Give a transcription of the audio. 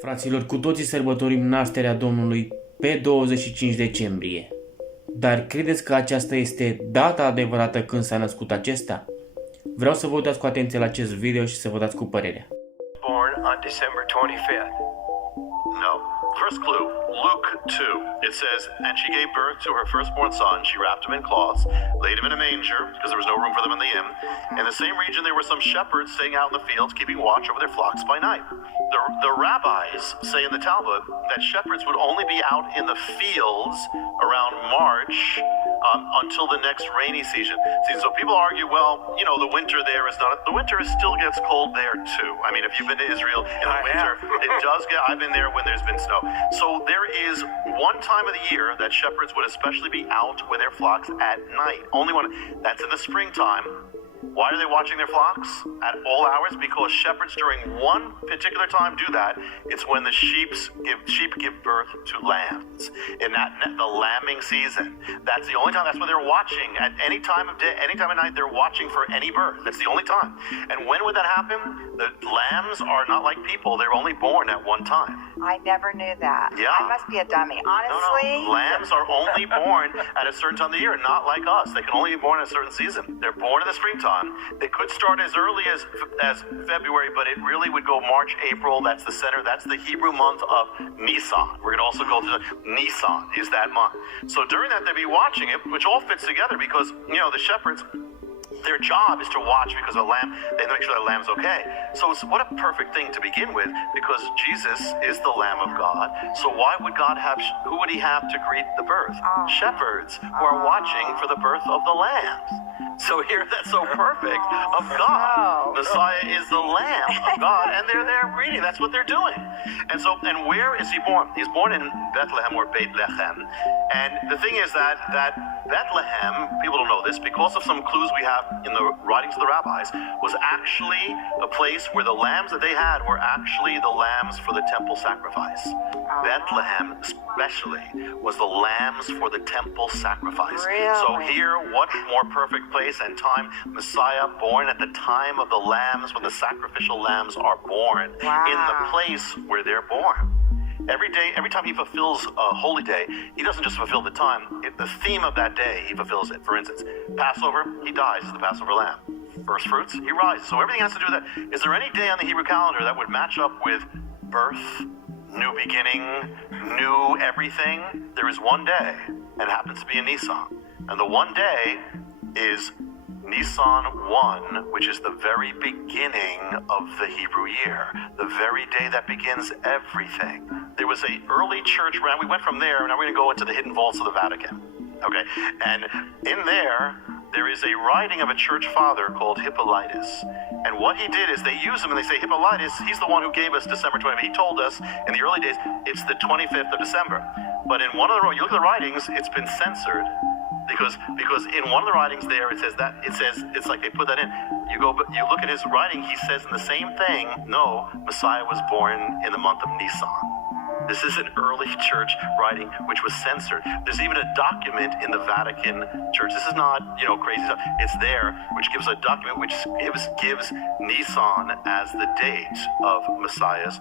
Fraților, cu toții sărbătorim nașterea Domnului pe 25 decembrie. Dar credeți că aceasta este data adevărată când s-a născut acesta? Vreau să vă uitați cu atenție la acest video și să vă dați cu părerea. Born on December 25th. No. First clue, Luke 2. It says, and she gave birth to her firstborn son. She wrapped him in cloths, laid him in a manger, because there was no room for them in the inn. In the same region, there were some shepherds staying out in the fields, keeping watch over their flocks by night. The rabbis say in the Talmud that shepherds would only be out in the fields around March until the next rainy season. So people argue, well, you know, the winter there is not. The winter still gets cold there too. I mean, if you've been to Israel in the winter, it does get. I've been there when there's been snow. So there is one time of the year that shepherds would especially be out with their flocks at night. Only one. That's in the springtime. Why are they watching their flocks at all hours? Because shepherds during one particular time do that. It's when the sheep give birth to lambs. In the lambing season. That's the only time. That's when they're watching. At any time of day, any time of night, they're watching for any birth. That's the only time. And when would that happen? The lambs are not like people. They're only born at one time. I never knew that. Yeah. I must be a dummy. Honestly? No. Lambs are only born at a certain time of the year, not like us. They can only be born at a certain season. They're born in the springtime. They could start as early as February, but it really would go March, April. That's the center. That's the Hebrew month of Nisan. We're going to also go through Nisan is that month. So during that, they'd be watching it, which all fits together because, you know, the shepherds, their job is to watch because a lamb, they make sure that lamb's okay. So it's what a perfect thing to begin with because Jesus is the Lamb of God. So why would God have, who would he have to greet the birth? Shepherds who are watching for the birth of the lambs. So here, that's so perfect of God. Messiah is the Lamb of God, and they're there reading. That's what they're doing. And so, and where is he born? He's born in Bethlehem or Bethlehem. And the thing is that Bethlehem, people don't know this, because of some clues we have in the writings of the rabbis, was actually a place where the lambs that they had were actually the lambs for the temple sacrifice. Bethlehem, especially, was the lambs for the temple sacrifice. Really? So here, what more perfect place and time? Messiah born at the time of the lambs, when the sacrificial lambs are born, in the place where they're born. Every day, every time he fulfills a holy day, he doesn't just fulfill the time. The theme of that day, he fulfills it. For instance, Passover, he dies as the Passover lamb. First fruits, he rises. So everything has to do with that. Is there any day on the Hebrew calendar that would match up with birth, new beginning, new everything? There is one day, and it happens to be in Nisan. And the one day is Nisan 1, which is the very beginning of the Hebrew year, the very day that begins everything. There was an early church, we went from there, now we're going to go into the hidden vaults of the Vatican. Okay, and in there is a writing of a church father called Hippolytus. And what he did is they use him and they say, Hippolytus, he's the one who gave us December 25th. He told us in the early days, it's the 25th of December. But in one of the, you look at the writings, it's been censored. Because in one of the writings there, it says it's like they put that in. You look at his writing, he says in the same thing, no, Messiah was born in the month of Nisan. This is an early church writing which was censored. There's even a document in the Vatican Church. This is not, crazy stuff. It's there, which gives a document which gives Nisan as the date of Messiah's